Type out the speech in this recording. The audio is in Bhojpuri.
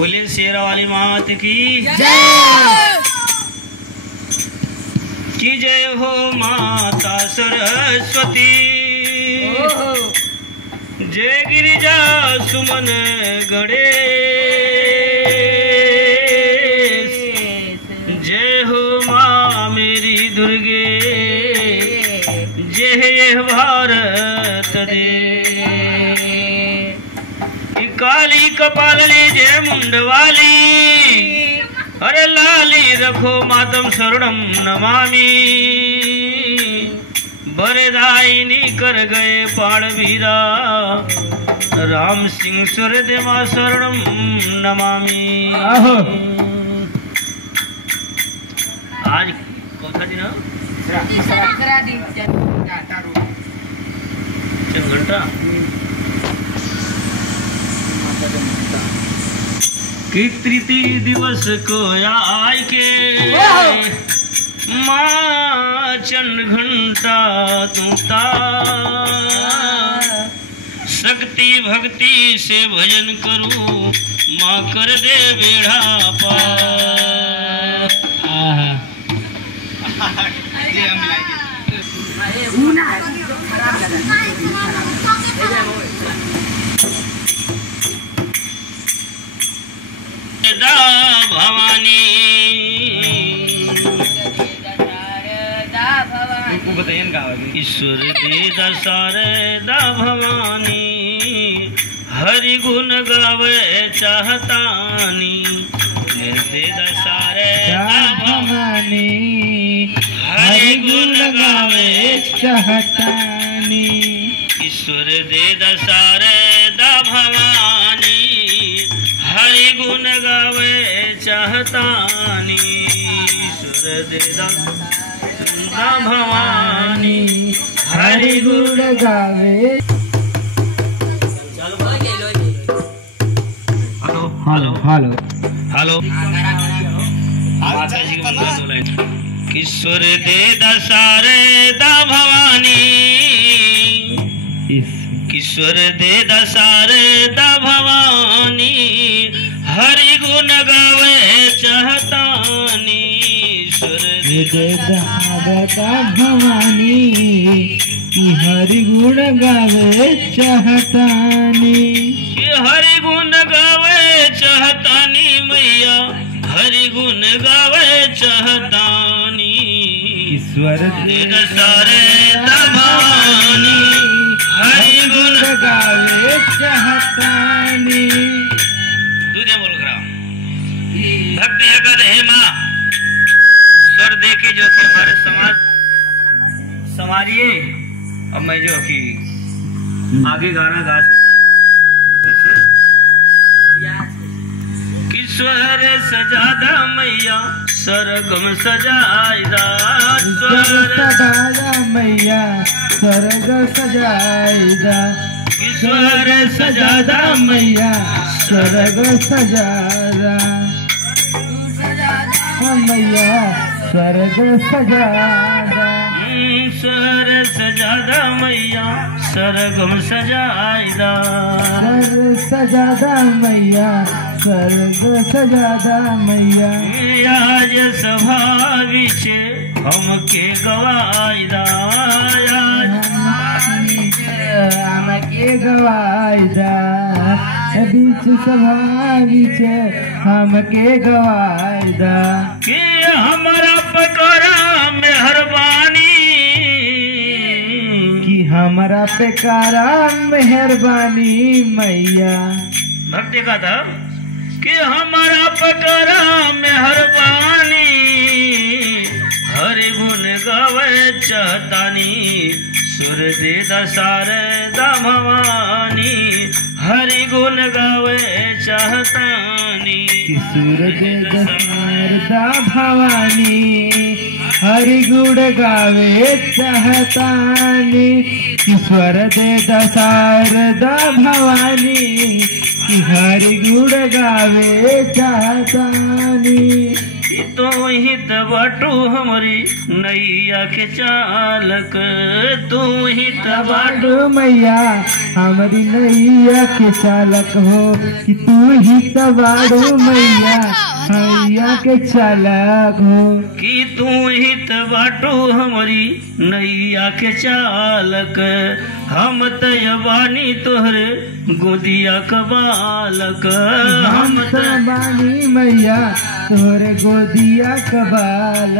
बोले शेरावाली मात की जय। की जय हो माता सरस्वती, जय गिरिजा सुमन गणेश, जय हो माँ मेरी दुर्गे, जय हे भारत देश। काली कपालनी जय मुंडवाली, अरे लाली रखो मातम शरणम नमामि, बरदायिनी कर गए पाणवीरा, राम सिंह सुरदेवा शरणम नमामि। आज कौन सा दिन है? घंटा कि तृतीय दिवस को आय के माँ चंड घंटा तूता, शक्ति भक्ति से भजन करूं माँ कर दे बेड़ा पार। भवानी ईश्वर दे शारदा भवानी, हरि गुण गावे चाहतानी, दे शारदा भवानी, हरि गुण गावे चाहतानी, ईश्वर दे शारदा भवानी, हरि गुण गावे चाहतानी, ईश्वर दे भवानी, हरि गुण गावे। हेलो हेलो हेलो हेलो माता जी को बोला ईश्वर दे शारदा भवानी, ईश्वर दे शारदा भवानी, हरि गुण गावे चाहतानी, ईश्वर दे शारदा भवानी, हरि गुण गावे चाहतानी, हरि गुण गावे चाहतानी मैया, हरि गुण गावे चाहतानी, ईश्वर दे शारदा भवानी, हरि गुण गावे चाहतानी। दूसरे बोल रहा भक्ति अगर है माँ स्वर दे के जो कि हमारे समाज संवारिए। अब मैं जो कि आगे गाना गा सकूं किस्वर सजादा मैया, सरगम सजाइदा, स्वर सजादा मैया, सरग सजाइदा, ईश्वर सजादा मैया, सरग सजादा मैया, सरग सजादा, स्वर सजादा मैया, सरगम सजाइदा, सर सजादा मैया, सरग सजादा मैया, आज सभा विच हमके गवाइदा, हमके गवाइदा, बीच सभा बीच हमके गवाइदा, कि हमारा पकड़ा मेहरबानी, कि हमारा पकड़ा मेहरबानी मैया। भक्ति का था कि हमारा पकड़ा मेहरबानी, हरि गुण गावे चाहतानी, सुर दे शारदा भवानी, हरि गुण गावे चाहतानी, सुर दे शारदा भवानी, हरि गुण गावे चाहतानी, ईश्वर दे शारदा भवानी, हरि गुण गावे चाहतानी। तो ही त बाटू हमारी नैया के चालक, तू ही त बाटू मैया हमारी नैया के चालक हो, कि तू ही त बाटू मैया नैया के चालक हो, कि तू ही त बाटू हमारी नैया के चालक। हम तयबानी तोहरे गोदिया का बालक, हम त बानी मैया तोहरे गोदिया का बालक।